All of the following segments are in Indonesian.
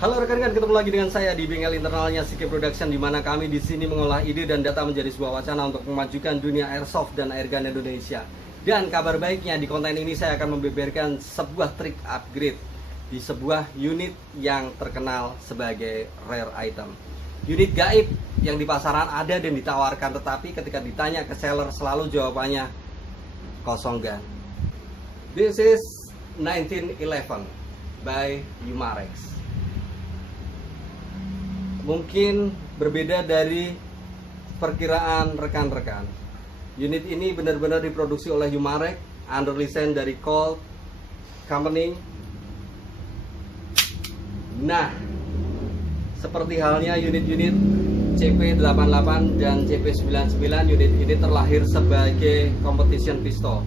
Halo rekan-rekan, ketemu lagi dengan saya di bengkel internalnya CK Production, di mana kami di sini mengolah ide dan data menjadi sebuah wacana untuk memajukan dunia airsoft dan airgun Indonesia. Dan kabar baiknya, di konten ini saya akan membeberkan sebuah trik upgrade di sebuah unit yang terkenal sebagai rare item. Unit gaib yang di pasaran ada dan ditawarkan, tetapi ketika ditanya ke seller selalu jawabannya kosong gun. This is 1911 by Umarex. Mungkin berbeda dari perkiraan rekan-rekan. Unit ini benar-benar diproduksi oleh Umarex under license dari Colt Company. Nah, seperti halnya unit-unit CP88 dan CP99, unit ini terlahir sebagai competition pistol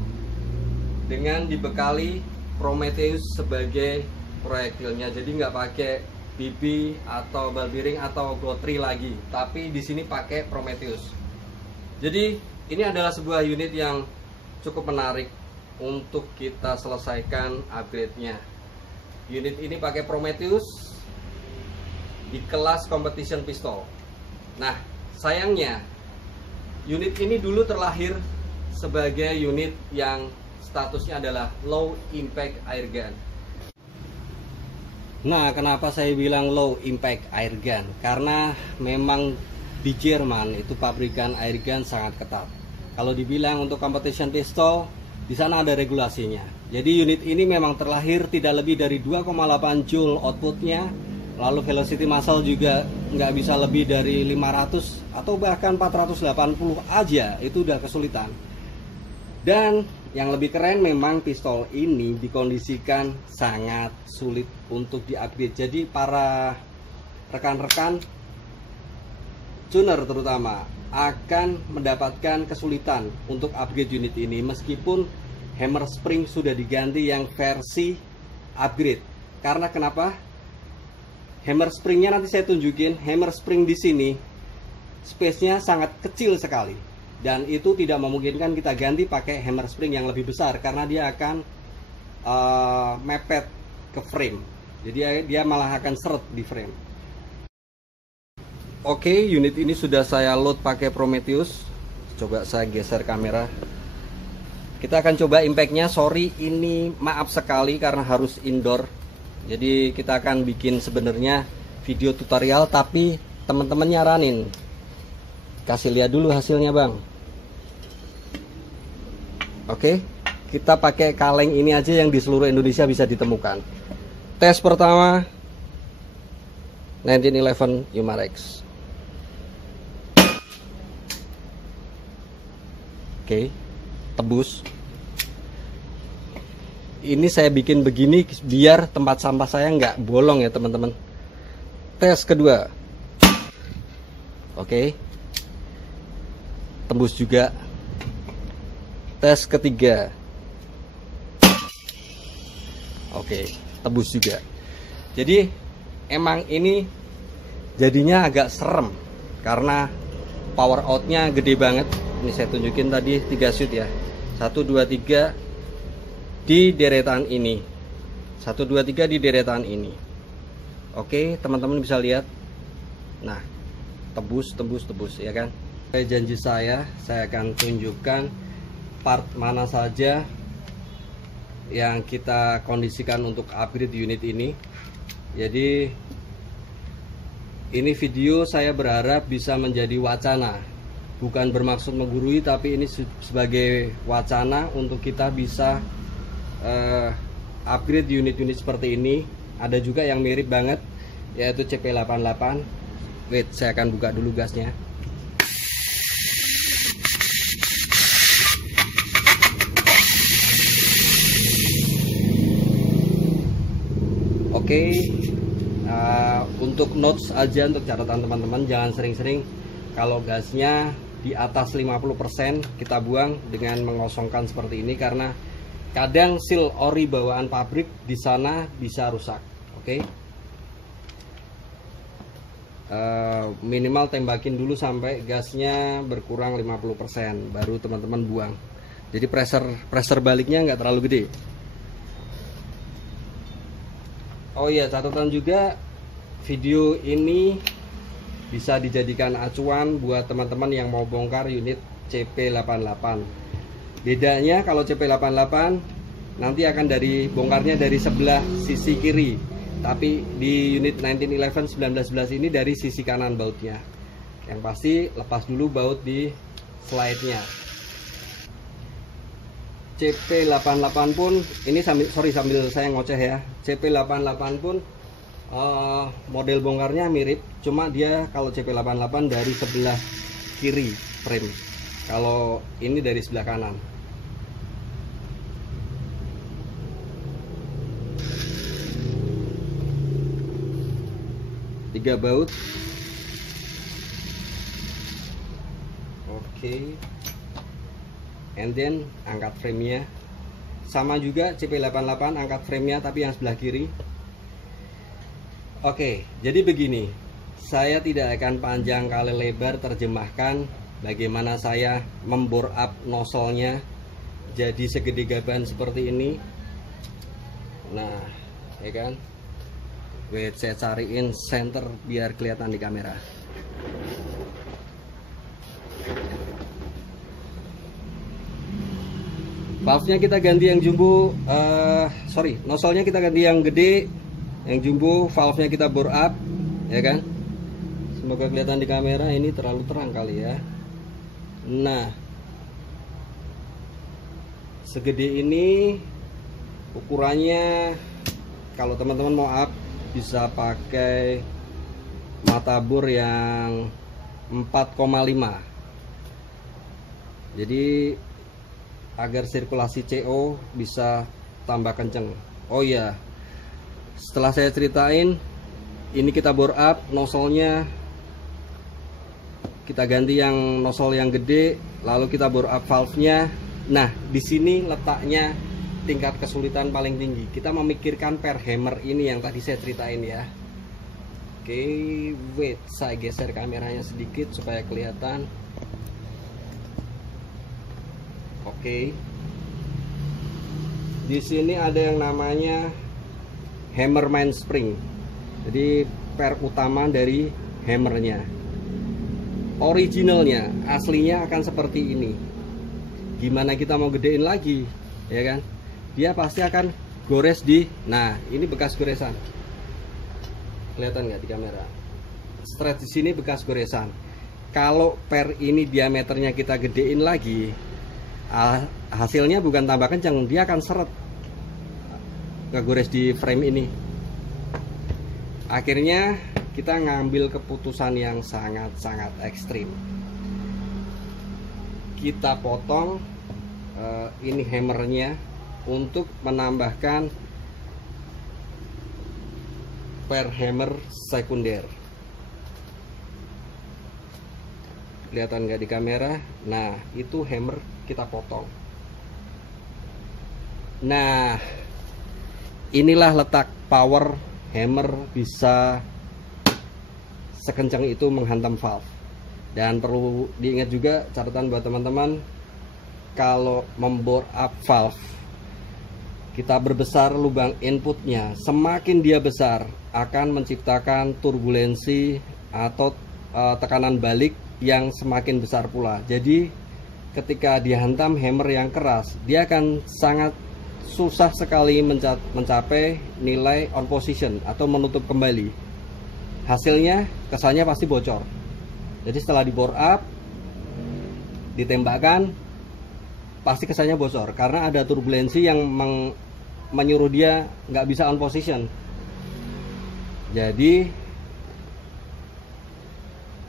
dengan dibekali Prometheus sebagai proyektilnya. Jadi nggak pakai BB atau ball bearing atau gotri lagi, tapi di sini pakai Prometheus. Jadi ini adalah sebuah unit yang cukup menarik untuk kita selesaikan upgrade-nya. Unit ini pakai Prometheus di kelas competition pistol. Nah, sayangnya unit ini dulu terlahir sebagai unit yang statusnya adalah low impact airgun. Nah, kenapa saya bilang low impact airgun? Karena memang di Jerman itu pabrikan airgun sangat ketat. Kalau dibilang untuk competition pistol, di sana ada regulasinya. Jadi unit ini memang terlahir tidak lebih dari 2,8 joule outputnya. Lalu velocity muzzle juga nggak bisa lebih dari 500 atau bahkan 480 aja, itu udah kesulitan. Dan yang lebih keren memang pistol ini dikondisikan sangat sulit untuk di-upgrade. Jadi para rekan-rekan tuner terutama akan mendapatkan kesulitan untuk upgrade unit ini meskipun hammer spring sudah diganti yang versi upgrade. Karena kenapa? Hammer springnya nanti saya tunjukin. Hammer spring di sini space-nya sangat kecil sekali. Dan itu tidak memungkinkan kita ganti pakai hammer spring yang lebih besar karena dia akan mepet ke frame. Jadi dia malah akan seret di frame. Oke, unit ini sudah saya load pakai Prometheus. Coba saya geser kamera. Kita akan coba impact-nya. Sorry, ini maaf sekali karena harus indoor. Jadi kita akan bikin sebenarnya video tutorial, tapi teman-teman nyaranin kasih lihat dulu hasilnya, Bang. Oke, kita pakai kaleng ini aja yang di seluruh Indonesia bisa ditemukan. Tes pertama 1911 Umarex. Oke, tebus. Ini saya bikin begini biar tempat sampah saya nggak bolong ya teman-teman. Tes kedua. Oke, tembus juga. Tes ketiga. Oke, tembus juga. Jadi emang ini jadinya agak serem karena power outnya gede banget. Ini saya tunjukin tadi 3 shoot ya. 1, 2, 3 di deretan ini. 1, 2, 3 di deretan ini. Oke, teman-teman bisa lihat. Nah, tembus ya kan. Janji saya akan tunjukkan part mana saja yang kita kondisikan untuk upgrade unit ini. Jadi ini video saya berharap bisa menjadi wacana, bukan bermaksud menggurui, tapi ini sebagai wacana untuk kita bisa upgrade unit-unit seperti ini. Ada juga yang mirip banget, yaitu CP88. Wait, saya akan buka dulu gasnya. Oke, untuk notes aja, untuk catatan teman-teman, jangan sering-sering kalau gasnya di atas 50% kita buang dengan mengosongkan seperti ini, karena kadang seal ori bawaan pabrik di sana bisa rusak. Oke, minimal tembakin dulu sampai gasnya berkurang 50%, baru teman-teman buang. Jadi pressure baliknya nggak terlalu gede. Oh iya, catatan juga video ini bisa dijadikan acuan buat teman-teman yang mau bongkar unit CP88. Bedanya kalau CP88 nanti akan bongkarnya dari sebelah sisi kiri, tapi di unit 1911 1911 ini dari sisi kanan bautnya. Yang pasti lepas dulu baut di slide-nya. CP88 pun ini sambil saya ngoceh ya. CP88 pun model bongkarnya mirip, cuma dia kalau CP88 dari sebelah kiri frame, kalau ini dari sebelah kanan. Tiga baut. Oke. And then angkat frame-nya. Sama juga CP88 angkat frame-nya tapi yang sebelah kiri. Oke, jadi begini. Saya tidak akan panjang kali lebar terjemahkan bagaimana saya membore up nozzle-nya jadi segede gaban seperti ini. Nah, ya kan? Wait, saya cariin center biar kelihatan di kamera. Valve-nya kita ganti yang jumbo, nozzle-nya kita ganti yang gede, yang jumbo. Valve-nya kita bore up, ya kan? Semoga kelihatan di kamera, ini terlalu terang kali ya. Nah, segede ini ukurannya. Kalau teman-teman mau up, bisa pakai mata bor yang 4,5. Jadi agar sirkulasi CO bisa tambah kenceng. Oh iya, setelah saya ceritain, ini kita bore up nozzle-nya, kita ganti yang nozzle yang gede, lalu kita bore up valve-nya. Nah, di sini letaknya tingkat kesulitan paling tinggi. Kita memikirkan per hammer ini yang tadi saya ceritain ya. Oke, wait, saya geser kameranya sedikit supaya kelihatan. Oke. Di sini ada yang namanya hammer mainspring. Jadi per utama dari hammernya. Originalnya, aslinya akan seperti ini. Gimana kita mau gedein lagi, ya kan? Dia pasti akan gores di. Nah, ini bekas goresan. Kelihatan nggak di kamera? Stretch di sini bekas goresan. Kalau per ini diameternya kita gedein lagi, hasilnya bukan tambah kencang, dia akan seret, ngegores di frame ini. Akhirnya kita ngambil keputusan yang sangat-sangat ekstrim. Kita potong ini hammernya untuk menambahkan per hammer sekunder. Kelihatan nggak di kamera? Nah, itu hammer kita potong. Nah, inilah letak power hammer bisa sekencang itu menghantam valve. Dan perlu diingat juga, catatan buat teman-teman, kalau membore up valve, kita berbesar lubang inputnya, semakin dia besar akan menciptakan turbulensi atau tekanan balik yang semakin besar pula. Jadi ketika dihantam hammer yang keras, dia akan sangat susah sekali mencapai nilai on position atau menutup kembali. Hasilnya kesannya pasti bocor. Jadi setelah di bore up, ditembakkan, pasti kesannya bocor karena ada turbulensi yang menyuruh dia nggak bisa on position. Jadi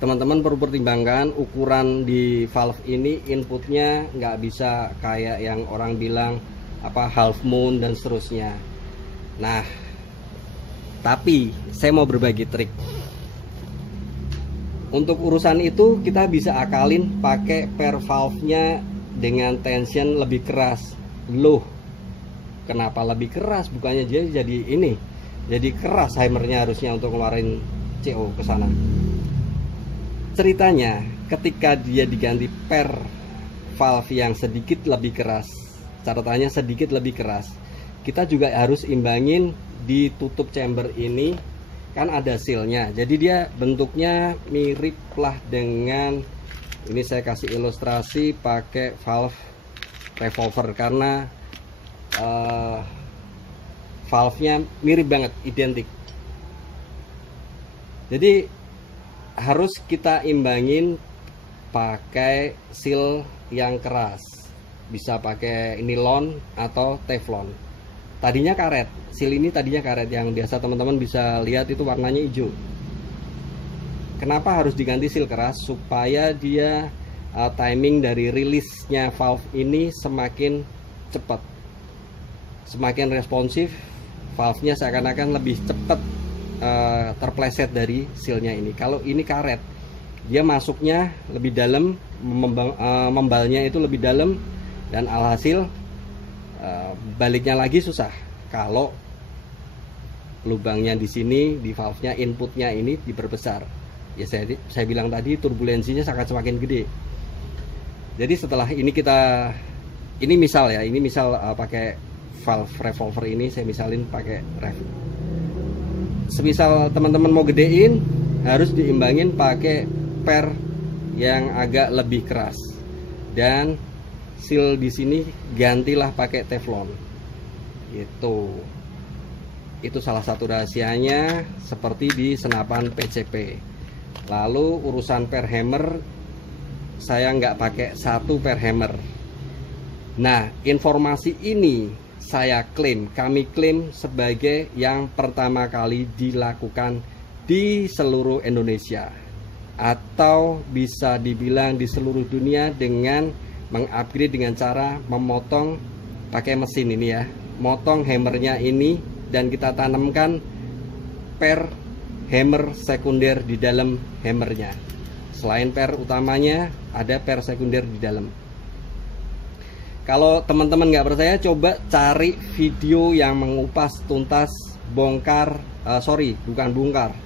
teman-teman perlu pertimbangkan ukuran di valve ini, inputnya nggak bisa kayak yang orang bilang apa half moon dan seterusnya. Nah, tapi saya mau berbagi trik. Untuk urusan itu kita bisa akalin pakai per valve-nya dengan tension lebih keras. Loh, kenapa lebih keras? Bukannya dia jadi ini, jadi keras hammernya harusnya untuk ngeluarin CO ke sana. Ceritanya ketika dia diganti per valve yang sedikit lebih keras, catatannya sedikit lebih keras, kita juga harus imbangin di tutup chamber ini kan ada sealnya, jadi dia bentuknya mirip lah dengan ini. Saya kasih ilustrasi pakai valve revolver karena valve-nya mirip banget, identik. Jadi harus kita imbangin pakai seal yang keras, bisa pakai nilon atau teflon. Tadinya karet, seal ini tadinya karet, yang biasa teman-teman bisa lihat itu warnanya hijau. Kenapa harus diganti seal keras? Supaya dia timing dari rilisnya valve ini semakin cepat, semakin responsif. Valve-nya seakan-akan lebih cepat terpleset dari sealnya ini. Kalau ini karet, dia masuknya lebih dalam, membalnya itu lebih dalam, dan alhasil baliknya lagi susah. Kalau lubangnya di sini, di valve-nya, inputnya ini diperbesar, ya saya bilang tadi turbulensinya semakin gede. Jadi setelah ini ini misal ya, ini misal pakai valve revolver ini, saya misalin pakai semisal teman-teman mau gedein, harus diimbangin pakai per yang agak lebih keras, dan seal di sini gantilah pakai teflon. Itu salah satu rahasianya, seperti di senapan PCP. Lalu urusan per hammer, saya nggak pakai satu per hammer. Nah, informasi ini kami klaim sebagai yang pertama kali dilakukan di seluruh Indonesia, atau bisa dibilang di seluruh dunia, dengan mengupgrade dengan cara memotong pakai mesin ini ya, motong hammernya ini, dan kita tanamkan per hammer sekunder di dalam hammernya. Selain per utamanya, ada per sekunder di dalam. Kalau teman-teman nggak percaya, coba cari video yang mengupas tuntas bongkar, bukan bongkar,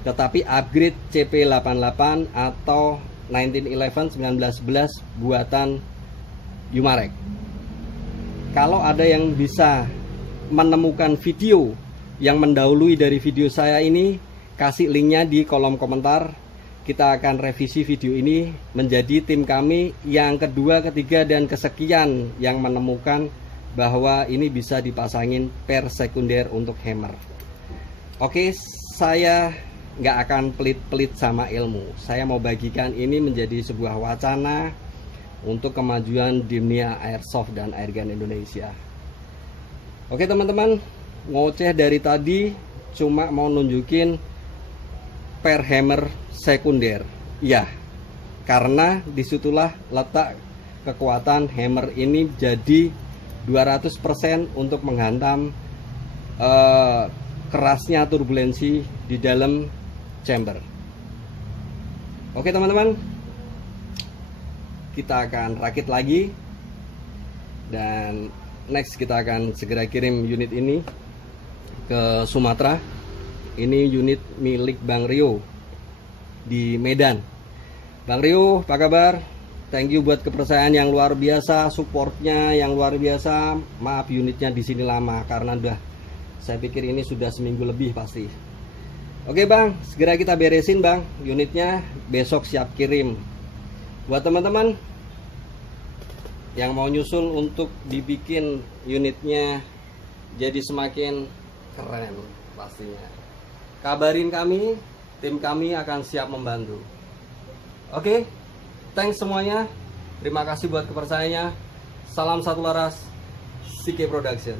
tetapi upgrade CP88 atau 1911 buatan Umarek. Kalau ada yang bisa menemukan video yang mendahului dari video saya ini, kasih linknya di kolom komentar. Kita akan revisi video ini menjadi tim kami yang kedua, ketiga, dan kesekian yang menemukan bahwa ini bisa dipasangin per sekunder untuk hammer. Oke, saya nggak akan pelit-pelit sama ilmu. Saya mau bagikan ini menjadi sebuah wacana untuk kemajuan dunia airsoft dan airgun Indonesia. Oke teman-teman, ngoceh dari tadi cuma mau nunjukin per hammer sekunder. Ya, karena disitulah letak kekuatan hammer ini jadi 200% untuk menghantam kerasnya turbulensi di dalam chamber. Oke teman-teman, kita akan rakit lagi, dan next kita akan segera kirim unit ini ke Sumatera. Ini unit milik Bang Rio di Medan. Bang Rio, apa kabar? Thank you buat kepercayaan yang luar biasa, supportnya yang luar biasa. Maaf unitnya di sini lama karena saya pikir ini sudah seminggu lebih pasti. Oke Bang, segera kita beresin Bang unitnya, besok siap kirim. Buat teman-teman yang mau nyusul untuk dibikin unitnya jadi semakin keren pastinya, kabarin kami, tim kami akan siap membantu. Oke, thanks semuanya. Terima kasih buat kepercayaannya. Salam satu laras, CK Production.